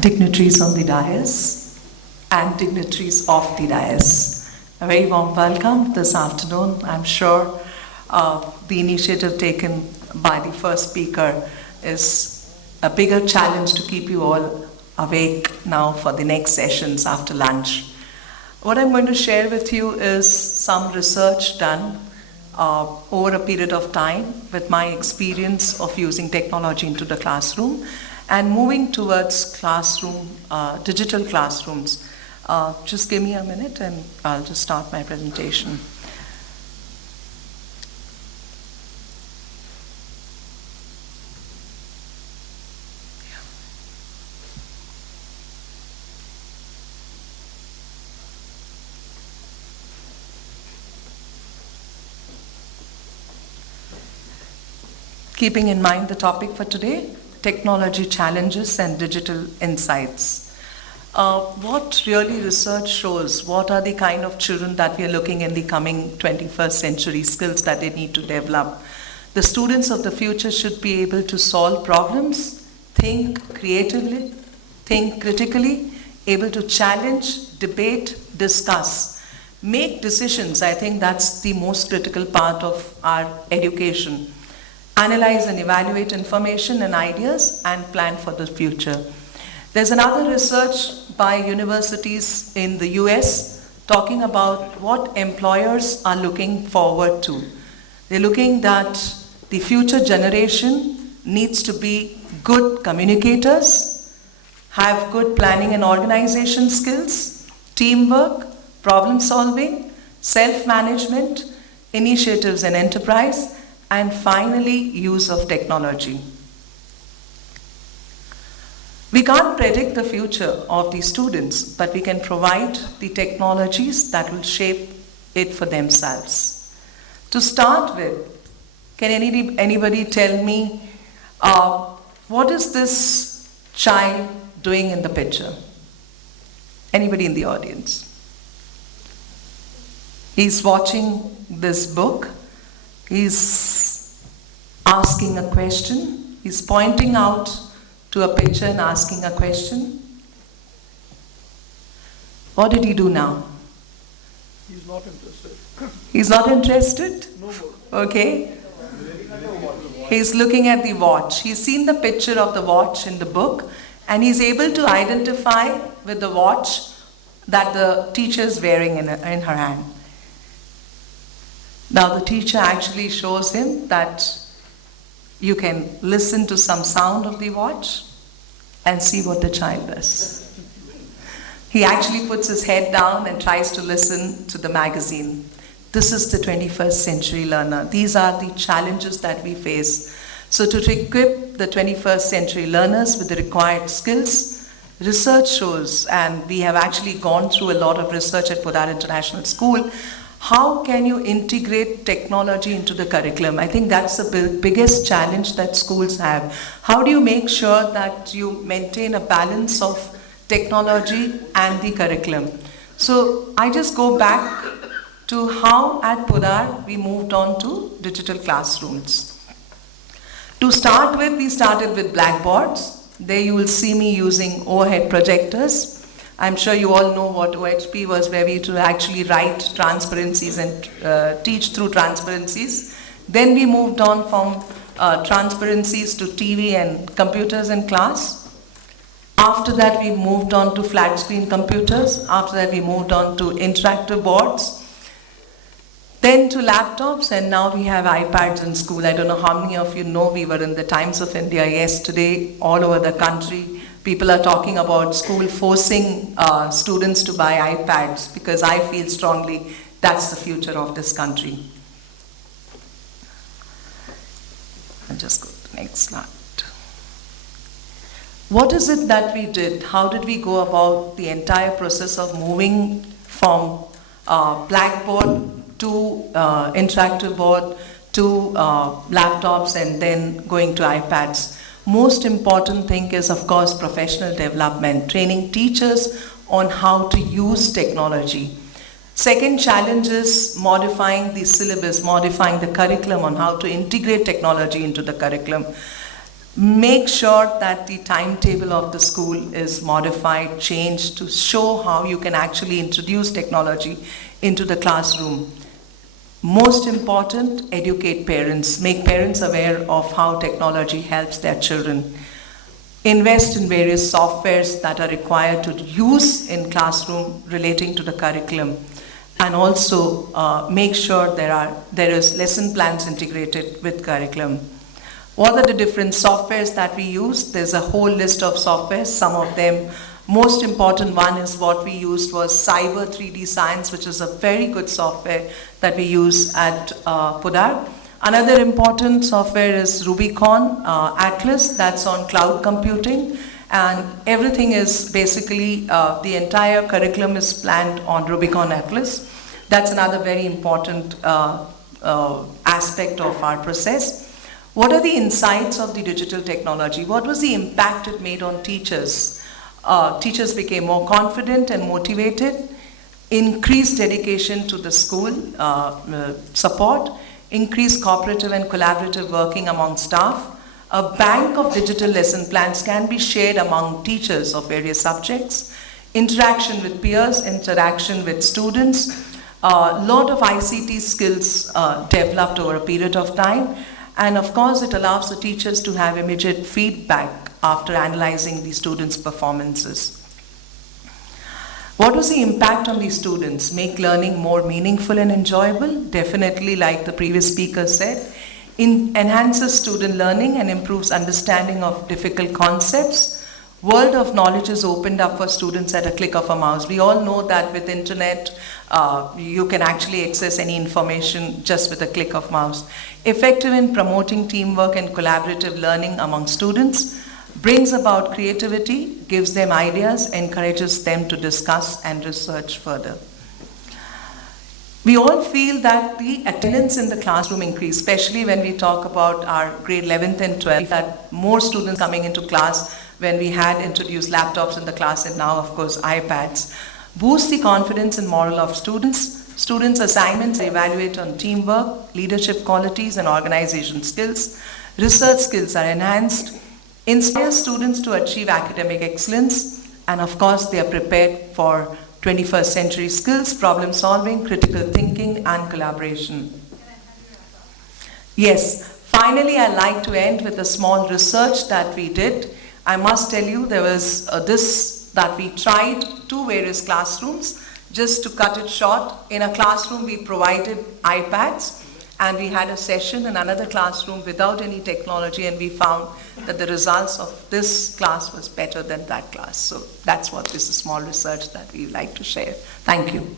dignitaries on the dais and dignitaries of the dais. A very warm welcome this afternoon. I'm sure the initiative taken by the first speaker is a bigger challenge to keep you all awake now for the next sessions after lunch. What I'm going to share with you is some research done over a period of time with my experience of using technology into the classroom and moving towards digital classrooms. Just give me a minute and I'll just start my presentation. Keeping in mind the topic for today, technology challenges and digital insights. What really research shows, what are the kind of children that we are looking in the coming 21st century, skills that they need to develop. The students of the future should be able to solve problems, think creatively, think critically, able to challenge, debate, discuss, make decisions. I think that's the most critical part of our education. Analyze and evaluate information and ideas and plan for the future. There's another research by universities in the US talking about what employers are looking forward to. They're looking that the future generation needs to be good communicators, have good planning and organization skills, teamwork, problem solving, self-management, initiatives and enterprise, and finally, use of technology. We can't predict the future of these students, but we can provide the technologies that will shape it for themselves. To start with, can anybody tell me what is this child doing in the picture? Anybody in the audience? He's watching this book. He's asking a question. He's pointing out to a picture and asking a question. What did he do now? He's not interested. He's not interested? No more. Okay. He's looking at the watch. He's seen the picture of the watch in the book and he's able to identify with the watch that the teacher is wearing in her hand. Now the teacher actually shows him that you can listen to some sound of the watch and see what the child does. He actually puts his head down and tries to listen to the magazine. This is the 21st century learner. These are the challenges that we face. So to equip the 21st century learners with the required skills, research shows, and we have actually gone through a lot of research at Podar International School, how can you integrate technology into the curriculum? I think that's the biggest challenge that schools have. How do you make sure that you maintain a balance of technology and the curriculum? So I just go back to how at Podar we moved on to digital classrooms. To start with, we started with blackboards. There you will see me using overhead projectors. I'm sure you all know what OHP was, where we used to actually write transparencies and teach through transparencies. Then we moved on from transparencies to TV and computers in class. After that, we moved on to flat screen computers. After that, we moved on to interactive boards. Then to laptops, and now we have iPads in school. I don't know how many of you know we were in the Times of India yesterday, all over the country. People are talking about school forcing students to buy iPads because I feel strongly that's the future of this country. I'll just go to the next slide. What is it that we did? How did we go about the entire process of moving from Blackboard to interactive board to laptops and then going to iPads? Most important thing is, of course, professional development, training teachers on how to use technology. Second challenge is modifying the syllabus, modifying the curriculum on how to integrate technology into the curriculum. Make sure that the timetable of the school is modified, changed to show how you can actually introduce technology into the classroom. Most important, educate parents. Make parents aware of how technology helps their children. Invest in various softwares that are required to use in classroom relating to the curriculum. And also make sure there is lesson plans integrated with curriculum. What are the different softwares that we use? There's a whole list of softwares. Some of them, most important one is what we used was Cyber 3D Science, which is a very good software that we use at Pudar. Another important software is Rubicon Atlas, that's on cloud computing. And everything is basically, the entire curriculum is planned on Rubicon Atlas. That's another very important aspect of our process. What are the insights of the digital technology? What was the impact it made on teachers? Teachers became more confident and motivated, increased dedication to the school support, increased cooperative and collaborative working among staff. A bank of digital lesson plans can be shared among teachers of various subjects. Interaction with peers, interaction with students. A lot of ICT skills developed over a period of time. And of course, it allows the teachers to have immediate feedback after analyzing the students' performances. What was the impact on the students? Make learning more meaningful and enjoyable? Definitely, like the previous speaker said, enhances student learning and improves understanding of difficult concepts. World of knowledge is opened up for students at a click of a mouse. We all know that with internet, you can actually access any information just with a click of mouse. Effective in promoting teamwork and collaborative learning among students, brings about creativity, gives them ideas, encourages them to discuss and research further. We all feel that the attendance in the classroom increased, especially when we talk about our grade 11th and 12th, that more students coming into class when we had introduced laptops in the class and now, of course, iPads. Boost the confidence and morale of students. Students' assignments evaluate on teamwork, leadership qualities, and organization skills. Research skills are enhanced. Inspire students to achieve academic excellence. And of course, they are prepared for 21st century skills, problem solving, critical thinking, and collaboration. Yes, finally, I'd like to end with a small research that we did. I must tell you, there was this that we tried two various classrooms. Just to cut it short, in a classroom we provided iPads and we had a session in another classroom without any technology, and we found that the results of this class was better than that class. So that's what this small research that we like to share. Thank you.